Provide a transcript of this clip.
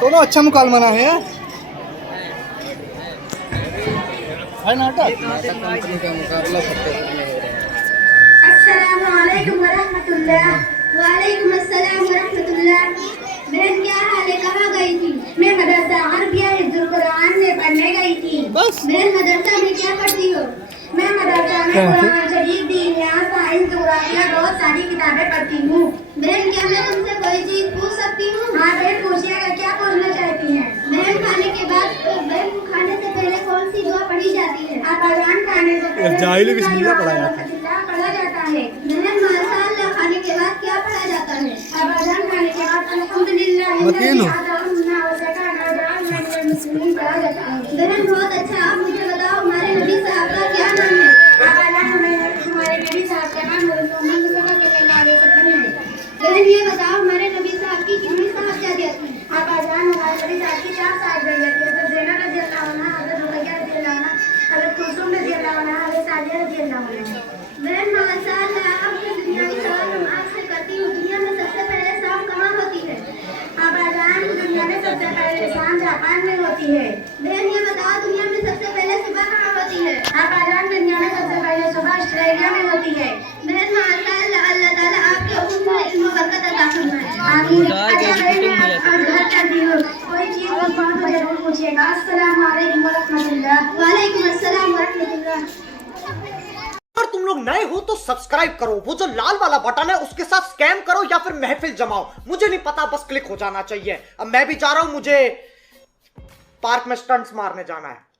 दोनों अच्छा मुकालमना है नाटक कंपनी का मुकाबला फतेहपुर में हो रहा है। अस्सलाम वालेकुम वरहमतुल्लाह। वालेकुम अस्सलाम वरहमतुल्लाह। बहन क्या हाल है, कहाँ गई थी? मैं मदरसा अरबिया हिफ्जुल कुरान में पढ़ने गई थी। बहन मदरसा में क्या पढ़ती हो? मैं मदरसा में कुरान शरीफ, दीनिया, साइंस, जुग्राफिया बहुत सारी किताबें पढ़ती हूँ। बहन क्या मैं तुमसे कोई चीज पूछ सकती हूँ? हाँ बहन पूछिएगा, क्या पूछना चाहती हैं? बहन खाने के बाद बहन खाने से पहले कौन सी दुआ पढ़ी जाती है? आप अजान खाने से पहले बिस्मिल्लाह पढ़ा जाता है। पढ़ा जाता है। बहन माशाअल्लाह खाने के बाद क्या पढ़ा जाता है? अब अजान खाने के बाद अल्हम्दुलिल्लाह पढ़ा जाता है। बहन बहुत अच्छा। आप मुझे बताओ हमारे नबी साहब का क्या नाम है? आप अल्लाह हमारे नबी साहब का नाम मोहम्मद सल्लल्लाहु अलैहि वसल्लम है। बहन ये बताओ हमारे नबी साहब की कितनी साहबजादियाँ थी? आप अजान हमारे नबी साहब की 4 साहबजादियाँ थी। हज़रत ज़ैनब रज़ियल्लाहु अन्हा, हज़रत रुक़य्या रज़ियल्लाहु अन्हा, हज़रत कुलसूम रज़ियल्लाहु अन्हा, हज़रत सादिया रज़ियल्लाहु अन्हा। बहन माशाअल्लाह आपने दुनिया की सवाल हम आपसे करती हूँ, दुनिया में सबसे पहले शाम कहाँ होती है? आप अजान दुनिया में सबसे पहले शाम जापान में होती है। बहन ये बताओ दुनिया में सबसे पहले सुबह कहाँ होती है? आप अजान दुनिया में सबसे पहले सुबह ऑस्ट्रेलिया में होती है। बहन माशाअल्लाह अल्लाह ताला आपके उम्र में इल्म बरकत अता फरमाए। आमीन। अच्छा बहन और घर चलती हूँ, कोई चीज पूछना तो जरूर पूछिएगा। अस्सलाम वालेकुम वरहमतुल्लाह। वालेकुम अस्सलाम वरहमतुल्लाह। अगर तुम लोग नए हो तो सब्सक्राइब करो, वो जो लाल वाला बटन है उसके साथ स्कैम करो या फिर महफिल जमाओ, मुझे नहीं पता, बस क्लिक हो जाना चाहिए। अब मैं भी जा रहा हूं, मुझे पार्क में स्टंट्स मारने जाना है।